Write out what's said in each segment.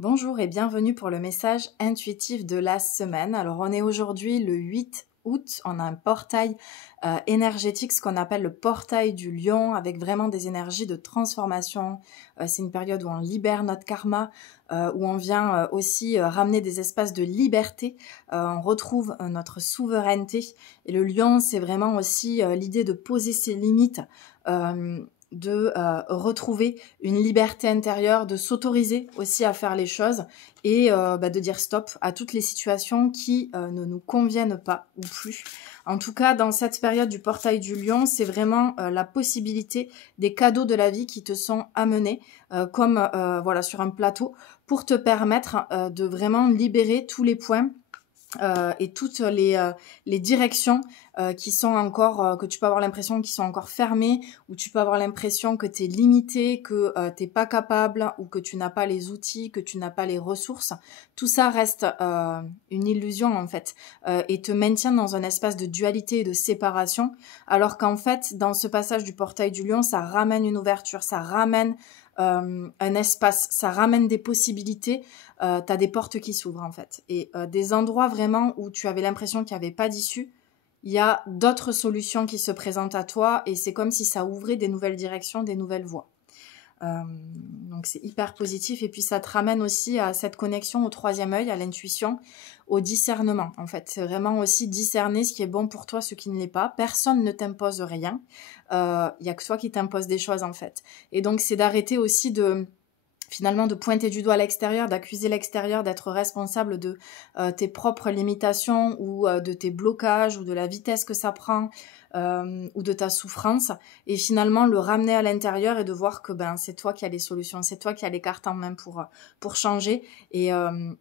Bonjour et bienvenue pour le message intuitif de la semaine. Alors on est aujourd'hui le 8 août, on a un portail énergétique, ce qu'on appelle le portail du lion, avec vraiment des énergies de transformation. C'est une période où on libère notre karma, où on vient aussi ramener des espaces de liberté, on retrouve notre souveraineté. Et le lion, c'est vraiment aussi l'idée de poser ses limites, de retrouver une liberté intérieure, de s'autoriser aussi à faire les choses et de dire stop à toutes les situations qui ne nous conviennent pas ou plus. En tout cas, dans cette période du portail du lion, c'est vraiment la possibilité des cadeaux de la vie qui te sont amenés comme voilà, sur un plateau pour te permettre de vraiment libérer tous les points et toutes les directions qui sont encore, que tu peux avoir l'impression qui sont encore fermées, ou tu peux avoir l'impression que tu es limité, que tu n'es pas capable, ou que tu n'as pas les outils, que tu n'as pas les ressources. Tout ça reste une illusion en fait, et te maintient dans un espace de dualité et de séparation, alors qu'en fait, dans ce passage du portail du lion, ça ramène une ouverture, ça ramène un espace, ça ramène des possibilités, t'as des portes qui s'ouvrent en fait. Et des endroits vraiment où tu avais l'impression qu'il n'y avait pas d'issue, il y a d'autres solutions qui se présentent à toi et c'est comme si ça ouvrait des nouvelles directions, des nouvelles voies. Donc c'est hyper positif et puis ça te ramène aussi à cette connexion au troisième œil, à l'intuition, au discernement en fait. C'est vraiment aussi discerner ce qui est bon pour toi, ce qui ne l'est pas. Personne ne t'impose rien, il y a que toi qui t'impose des choses en fait. Et donc c'est d'arrêter aussi de finalement de pointer du doigt l'extérieur, d'accuser l'extérieur, d'être responsable de tes propres limitations ou de tes blocages ou de la vitesse que ça prend ou de ta souffrance et finalement le ramener à l'intérieur et de voir que c'est toi qui as les solutions, c'est toi qui as les cartes en main pour changer et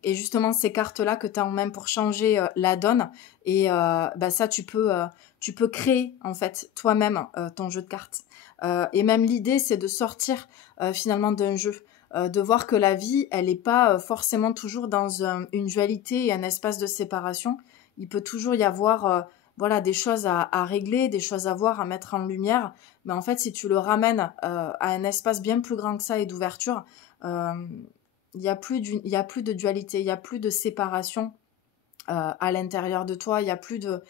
justement ces cartes-là que tu as en main pour changer la donne et ça tu peux créer en fait toi-même ton jeu de cartes et même l'idée c'est de sortir finalement d'un jeu de voir que la vie, elle n'est pas forcément toujours dans une dualité et un espace de séparation. Il peut toujours y avoir voilà, des choses à régler, des choses à voir, à mettre en lumière. Mais en fait, si tu le ramènes à un espace bien plus grand que ça et d'ouverture, il n'y a plus de dualité, il n'y a plus de séparation à l'intérieur de toi, il n'y a plus de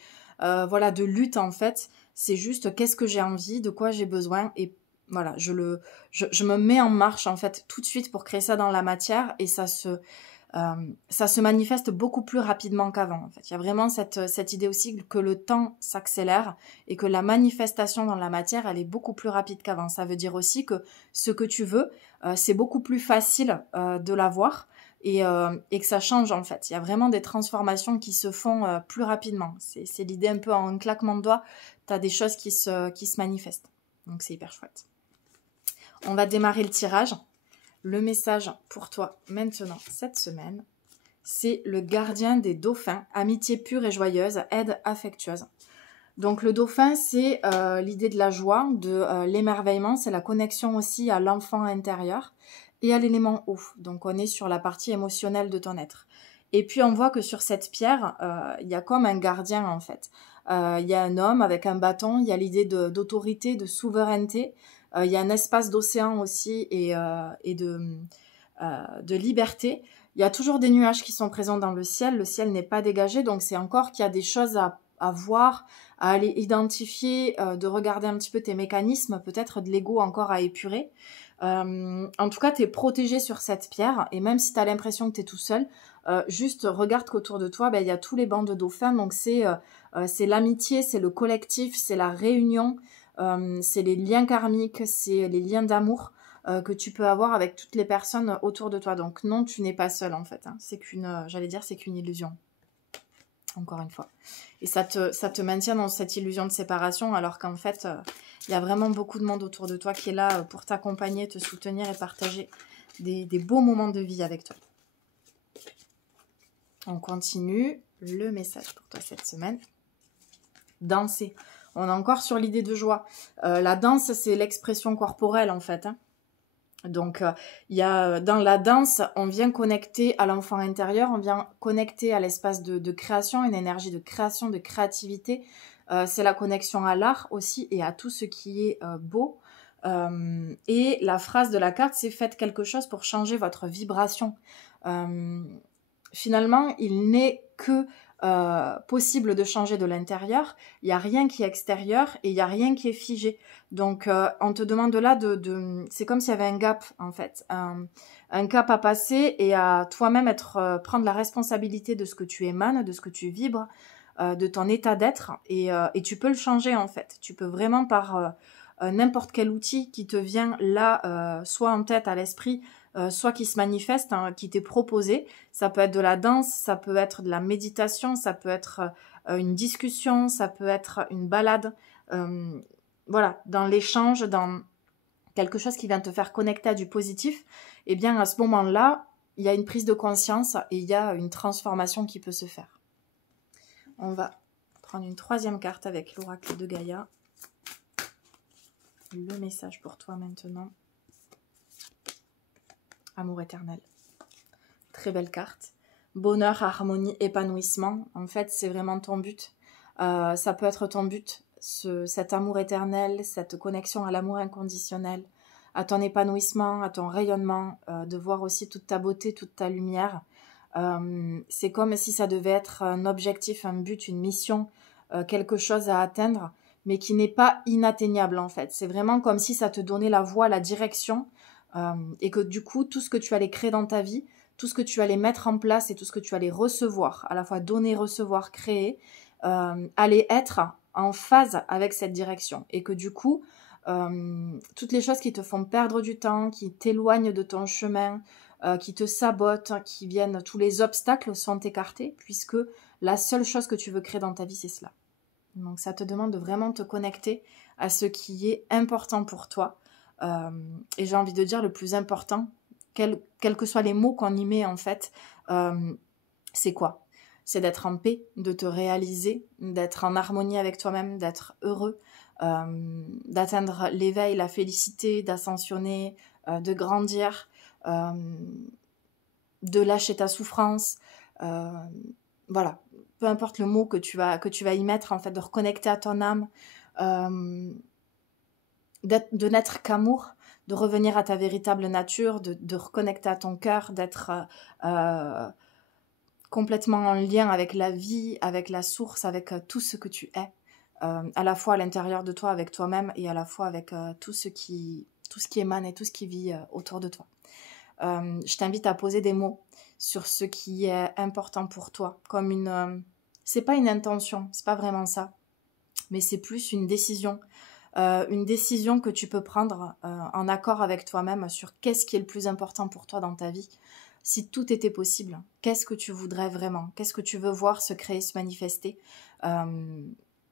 lutte en fait. C'est juste qu'est-ce que j'ai envie, de quoi j'ai besoin et voilà, je me mets en marche en fait tout de suite pour créer ça dans la matière et ça se manifeste beaucoup plus rapidement qu'avant. En fait, il y a vraiment cette idée aussi que le temps s'accélère et que la manifestation dans la matière, elle est beaucoup plus rapide qu'avant. Ça veut dire aussi que ce que tu veux, c'est beaucoup plus facile de l'avoir et que ça change en fait. Il y a vraiment des transformations qui se font plus rapidement. C'est l'idée un peu en un claquement de doigts, tu as des choses qui se manifestent. Donc c'est hyper chouette. On va démarrer le tirage. Le message pour toi maintenant cette semaine, c'est le gardien des dauphins, amitié pure et joyeuse, aide affectueuse. Donc le dauphin, c'est l'idée de la joie, de l'émerveillement, c'est la connexion aussi à l'enfant intérieur et à l'élément eau. Donc on est sur la partie émotionnelle de ton être. Et puis on voit que sur cette pierre, il y a comme un gardien en fait. Il y a un homme avec un bâton, il y a l'idée d'autorité, de souveraineté, il y a un espace d'océan aussi et de liberté. Il y a toujours des nuages qui sont présents dans le ciel n'est pas dégagé, donc c'est encore qu'il y a des choses à voir, à aller identifier, de regarder un petit peu tes mécanismes, peut-être de l'ego encore à épurer. En tout cas, tu es protégé sur cette pierre, et même si tu as l'impression que tu es tout seul, juste regarde qu'autour de toi, il y a tous les bancs de dauphins, donc c'est l'amitié, c'est le collectif, c'est la réunion, c'est les liens karmiques, c'est les liens d'amour que tu peux avoir avec toutes les personnes autour de toi. Donc non, tu n'es pas seul en fait, hein. C'est qu'une illusion. Encore une fois. Et ça te maintient dans cette illusion de séparation alors qu'en fait, il y a vraiment beaucoup de monde autour de toi qui est là pour t'accompagner, te soutenir et partager des beaux moments de vie avec toi. On continue. Le message pour toi cette semaine. Danser. On est encore sur l'idée de joie. La danse, c'est l'expression corporelle en fait, hein. Donc, dans la danse, on vient connecter à l'enfant intérieur, on vient connecter à l'espace de création, une énergie de création, de créativité. C'est la connexion à l'art aussi et à tout ce qui est beau. Et la phrase de la carte, c'est « Faites quelque chose pour changer votre vibration ». Finalement, il n'est que possible de changer de l'intérieur. Il n'y a rien qui est extérieur et il n'y a rien qui est figé. Donc, on te demande là c'est comme s'il y avait un gap, en fait. Un cap à passer et à toi-même prendre la responsabilité de ce que tu émanes, de ce que tu vibres, de ton état d'être. Et tu peux le changer, en fait. Tu peux vraiment par n'importe quel outil qui te vient là, soit en tête, à l'esprit, soit qui se manifeste, hein, qui t'est proposé. Ça peut être de la danse, ça peut être de la méditation, ça peut être une discussion, ça peut être une balade. Voilà, dans l'échange, dans quelque chose qui vient te faire connecter à du positif, eh bien à ce moment-là, il y a une prise de conscience et il y a une transformation qui peut se faire. On va prendre une troisième carte avec l'oracle de Gaïa. Le message pour toi maintenant. Amour éternel. Très belle carte. Bonheur, harmonie, épanouissement. En fait, c'est vraiment ton but. Ça peut être ton but, cet amour éternel, cette connexion à l'amour inconditionnel, à ton épanouissement, à ton rayonnement, de voir aussi toute ta beauté, toute ta lumière. C'est comme si ça devait être un objectif, un but, une mission, quelque chose à atteindre, mais qui n'est pas inatteignable en fait. C'est vraiment comme si ça te donnait la voie, la direction, et que du coup, tout ce que tu allais créer dans ta vie, tout ce que tu allais mettre en place et tout ce que tu allais recevoir, à la fois donner, recevoir, créer, allait être en phase avec cette direction. Et que du coup, toutes les choses qui te font perdre du temps, qui t'éloignent de ton chemin, qui te sabotent, qui viennent, tous les obstacles sont écartés, puisque la seule chose que tu veux créer dans ta vie, c'est cela. Donc ça te demande de vraiment te connecter à ce qui est important pour toi. Et j'ai envie de dire le plus important, quels que soient les mots qu'on y met en fait, c'est quoi ? C'est d'être en paix, de te réaliser, d'être en harmonie avec toi-même, d'être heureux, d'atteindre l'éveil, la félicité, d'ascensionner, de grandir, de lâcher ta souffrance. Voilà, peu importe le mot que tu vas y mettre, en fait, de reconnecter à ton âme, de n'être qu'amour, de revenir à ta véritable nature, de reconnecter à ton cœur, d'être complètement en lien avec la vie, avec la source, avec tout ce que tu es, à la fois à l'intérieur de toi, avec toi-même, et à la fois avec tout ce qui émane et tout ce qui vit autour de toi. Je t'invite à poser des mots sur ce qui est important pour toi, comme c'est pas une intention, c'est pas vraiment ça, mais c'est plus une décision que tu peux prendre en accord avec toi-même sur qu'est-ce qui est le plus important pour toi dans ta vie. Si tout était possible, qu'est-ce que tu voudrais vraiment? Qu'est-ce que tu veux voir se créer, se manifester?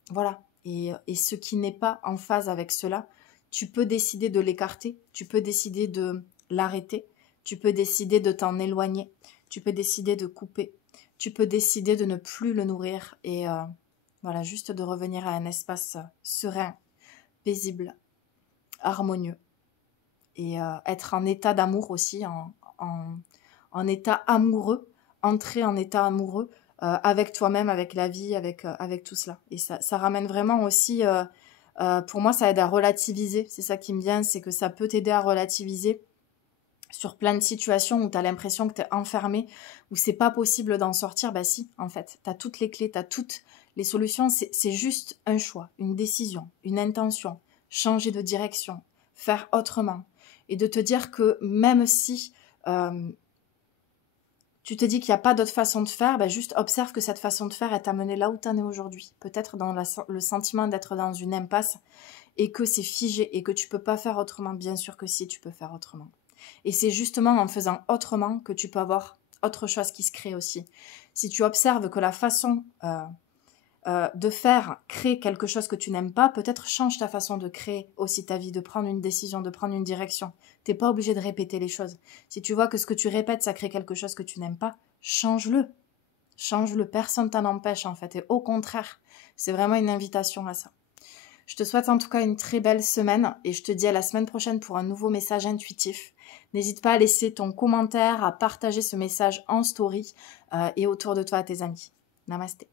Voilà. Et ce qui n'est pas en phase avec cela, tu peux décider de l'écarter, tu peux décider de l'arrêter, tu peux décider de t'en éloigner, tu peux décider de couper, tu peux décider de ne plus le nourrir et voilà, juste de revenir à un espace serein, paisible, harmonieux et être en état d'amour aussi, en état amoureux, entrer en état amoureux avec toi-même, avec la vie, avec tout cela. Et ça ramène vraiment aussi, pour moi, ça aide à relativiser. C'est ça qui me vient, c'est que ça peut t'aider à relativiser sur plein de situations où tu as l'impression que tu es enfermé, où c'est pas possible d'en sortir. Bah si, en fait, tu as toutes les clés, tu as toutes les solutions. C'est juste un choix, une décision, une intention, changer de direction, faire autrement. Et de te dire que même si tu te dis qu'il n'y a pas d'autre façon de faire, bah juste observe que cette façon de faire, elle t'a mené là où tu en es aujourd'hui. Peut-être dans le sentiment d'être dans une impasse et que c'est figé et que tu peux pas faire autrement. Bien sûr que si, tu peux faire autrement. Et c'est justement en faisant autrement que tu peux avoir autre chose qui se crée aussi. Si tu observes que la façon de faire crée quelque chose que tu n'aimes pas, peut-être change ta façon de créer aussi ta vie, de prendre une décision, de prendre une direction. T'es pas obligé de répéter les choses. Si tu vois que ce que tu répètes, ça crée quelque chose que tu n'aimes pas, change-le. Change-le, personne t'en empêche en fait. Et au contraire, c'est vraiment une invitation à ça. Je te souhaite en tout cas une très belle semaine et je te dis à la semaine prochaine pour un nouveau message intuitif. N'hésite pas à laisser ton commentaire, à partager ce message en story et autour de toi à tes amis. Namasté.